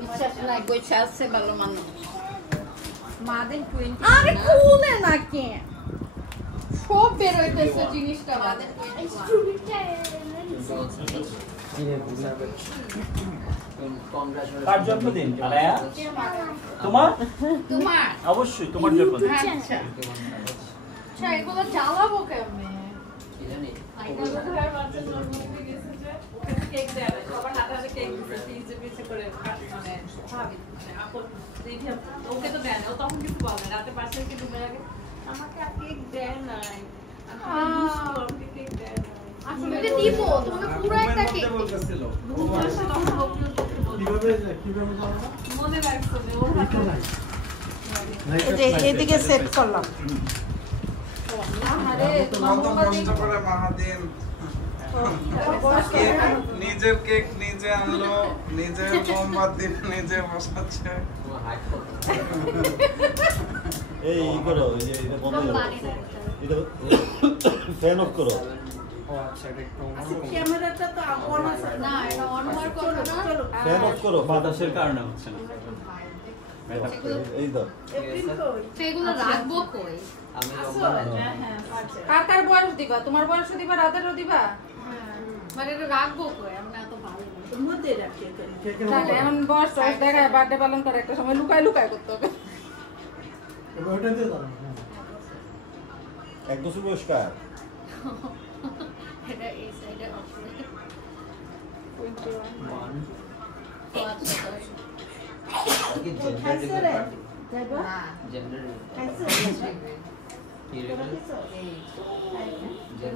বিশ্বাস নাই কই চাচ্ছে ভালো মানুষ মাদের 20 আরে খুলে না কে সব বের হইতেছে জিনিসটা মাদের 21 কার জন্মদিন আলায়া তোমার তোমার অবশ্যই তোমার জন্মদিন আচ্ছা আচ্ছা এগুলো জ্বালাবো কেমনে কি জানি আইকার বাচ্চা জন্মদিন গেছে যে ওকে কেক দেয়া না সবার হাতে হাতে কেক দিতে পিছে পিছে করে মানে ভাবি মানে আপন দেখি ওকে তো দেন ও তখন কিছু বলে রাতে পাশে কি ডুবে লাগে আমাকে আর কেক দেয় নাই আমাকে কেক দেয় না আসলে দিব তোমাকে পুরো একটা কেক দিছিল কিভাবে মনে রাখছো ওর হাতে এই এদিকে সেট করলাম আরে তোমার কষ্ট করে মাহাদিন নিজের কেক নিজে আনলো নিজের মোমবাতি নিজে বসাচ্ছে এই করো এই যে এটা বন্ধ করো এটা ফ্যান অফ করো ক্যামেরাটা তো অন আছে না এটা অন হওয়ার কথা না ফ্যান অফ করো বাতাসের কারণে হচ্ছে না এই দাও সেগুলো রাখবো কই আমি কার কার বয়স দিবা তোমার বয়সও দিবা রাতেরও দিবা মানে এটা রাখবো কই আমরা এত ভালো মধ্যে রাখি তাহলে এখন বয়স দেখায় বার্থডে পালন করে একটা সময় লুকায় লুকায় করতে হবে এক বছর বয়স কার এটা এই সাইডে অপশন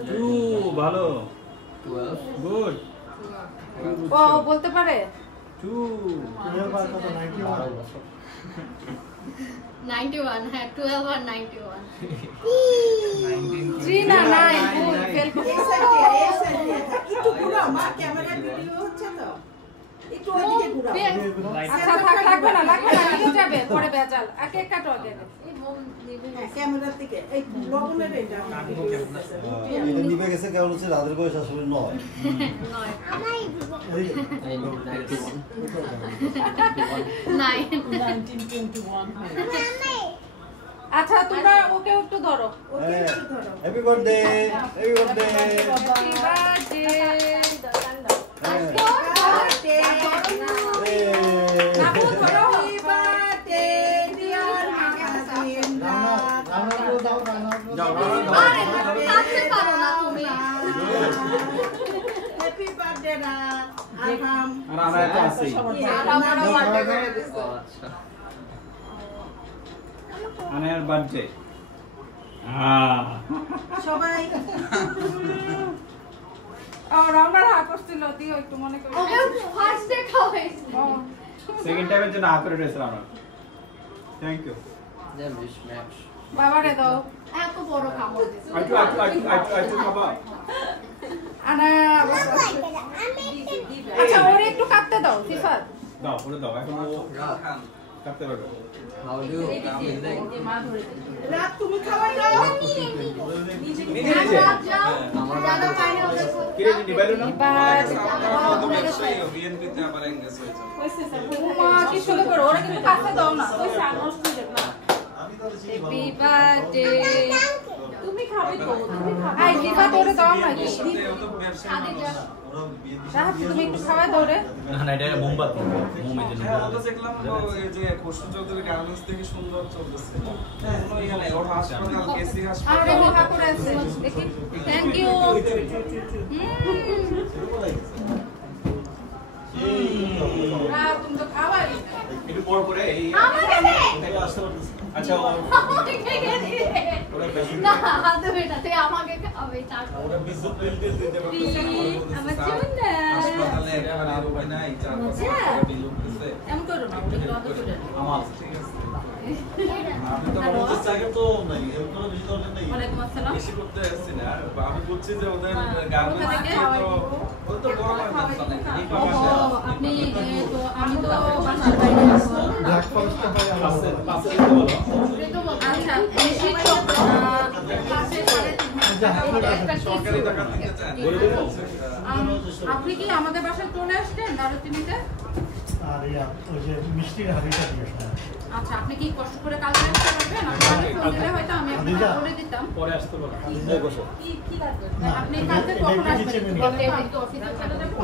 2 ভালো 12 গুড ও বলতে পারে 2 91 হ্যাঁ 12 আর 91 3 না 9 ভুল ফেল করতে একটু ঘুরাও মা ক্যামেরা ভিডিও হচ্ছে তো একটু ওইদিকে ঘুরাও আচ্ছা থাক লাগবে না নিয়ে যাবে পরে বেজাল আর কেক কাটো আগে এই মোম নিবে ক্যামেরার দিকে এই লবণের এটা এটা নিবে গেছে কেমন হচ্ছে রাতের বয়স আসলে নয় নয় নাই 1921 আচ্ছা তোমরা ওকে একটু ধরো happy birthday happy birthday happy birthday happy birthday না আরাম আর আমরা তো আছি আনার বার্থডে সবাই আর আমরা করছিল দিও একটু মনে করে ওকে ফার্স্ট ডে খাওয়াইছি সেকেন্ড টাইমের জন্য করে রয়েছে আমরা থ্যাংক ইউ বাবারে দাও এত বড় কামড় দিছে আইটু খাবা আনা আচ্ছা ওরে একটু কাটতে দাও সিফাত দাও পুরো দাও এখন ও কাটতে পারবে How do you রাত তুমি খাওয়াই দাও দাদা পাইনে ওকে কি রে নিবাইলো না বিএনপিতে আবার এঙ্গেজ হয়েছে মা কি শুরু করো ওরে কিন্তু কাটতে দাও না ওই সানস্ট হয়ে যাবে না হ্যাপি বার্থডে তুমি খাবে তো তুমি খাবে আই দিবা তোরে দাও না কি তুমি একটু খাওয়া দাও রে না না এটা মোমবাতি মোমে যে তো দেখলাম ওই যে খুশু চৌধুরী গার্মেন্টস থেকে সুন্দর চলতেছে কোনো ইয়া নাই ওর হাসপাতাল কেসি হাসপাতাল আরে মহা করে আছে দেখি থ্যাংক ইউ তুমি তো খাওয়াই একটু পর পরে এই আচ্ছা না দেবে না তুই আমাকে খাবে তারপর ওরা বিদ্যুৎ বিল দিয়ে দিতে পারতেছে আমার চুন্না হাসপাতালে একেবারে আর উপায় নাই চার বছর বিল উঠতেছে এমন করো না ওটা বন্ধ করে আমার ঠিক আছে আমি তো বলতে চাই তো নাই এর কোনো বেশি দরকার নেই ওয়ালাইকুম আসসালাম বেশি করতে আসছি না আমি বুঝছি যে ওদের গার্মেন্টস তো ও তো বড় গার্মেন্টস অনেক এই পাশে আপনি তো আমি তো বাসার বাইরে আছি ব্ল্যাক ফরেস্টটা পাই পাশে পাশে দিতে বলো আচ্ছা বেশি তো পাশে সরকারি টাকা দিতে চান বলে দেবো আপনি কি আমাদের বাসায় চলে আসছেন দারুচিনিতে? আর ওই যে মিষ্টির হাড়িটা দিয়ে আচ্ছা, আপনি কি কষ্ট করে কালকে আসতে পারবেন? আমি ফোন দিলে হয়তো আমি আপনাকে বলে দিতাম। পরে আসতে বলো। কি লাগবে? আপনি কালকে কখন আসবেন? অফিসে চলে যাবেন।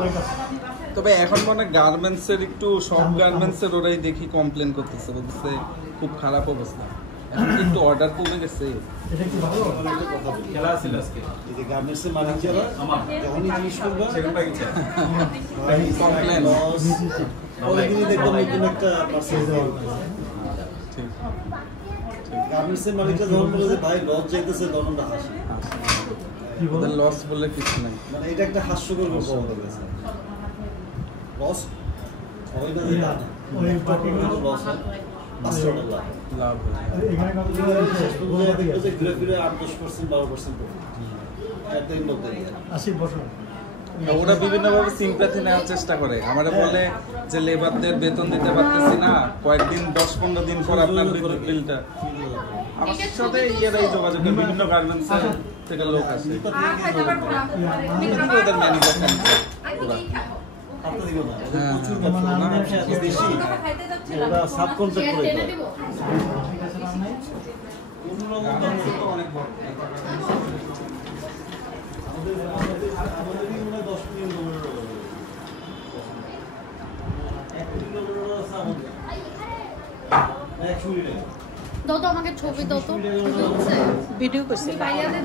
তবে এখন মনে গার্মেন্টস এর একটু সব গার্মেন্টস এর ওরাই দেখি কমপ্লেন করতেছে, বলতেছে খুব খারাপ অবস্থা। এখন কি একটু অর্ডার কমে গেছে। এটা কি ভালো একটা কথা বলি, খেলা ছিল আজকে এই যে গার্মেন্টসের মালিক যারা যখনই জিনিস করবা সেগুন পাকিছে কমপ্লেন অনেকদিনই দেখবেন নতুন একটা পার্সেল দেওয়া ঠিক গার্মেন্টসের মালিকরা যখন বলে যে ভাই লস যাইতেছে তখন আমরা হাসি। ওদের লস বলে কিছু নাই, মানে এটা একটা হাস্যকর গল্প হয়ে গেছে। লস হয় না যে না, ওই পার্টিকুলার লস হয় 500 লাভ লাভ এখানে কত যে ঘুরে ফিরে 8-10% 12% প্রফিট এতই মধ্যে 80%। ওরা বিভিন্নভাবে সিম্প্যাথি নেওয়ার চেষ্টা করে। আমারে বলে যে লেবারদের বেতন দিতে পারতেছি না, কয়েকদিন 10-15 দিন পর আপনার বিদ্যুৎ বিলটা। আমার সাথে ইয়েরাই যোগাযোগ, বিভিন্ন গার্মেন্টস থেকে লোক আসে, ওদের ম্যানুফ্যাকচারিং আপনার দিকে না হ্যাঁ, প্রচুর ব্যবসা না বেশি ওরা সাব কন্ট্রাক্ট করে টেনে দিব। অনেক বড়। আমাদের মনে হয় 10 মিলিয়ন ডলার 1 মিলিয়ন ডলার আছে আমাদের 100 মিলিয়ন। দাও তো আমাকে ছবি দাও তো। ভিডিও করছি ভাইয়াদের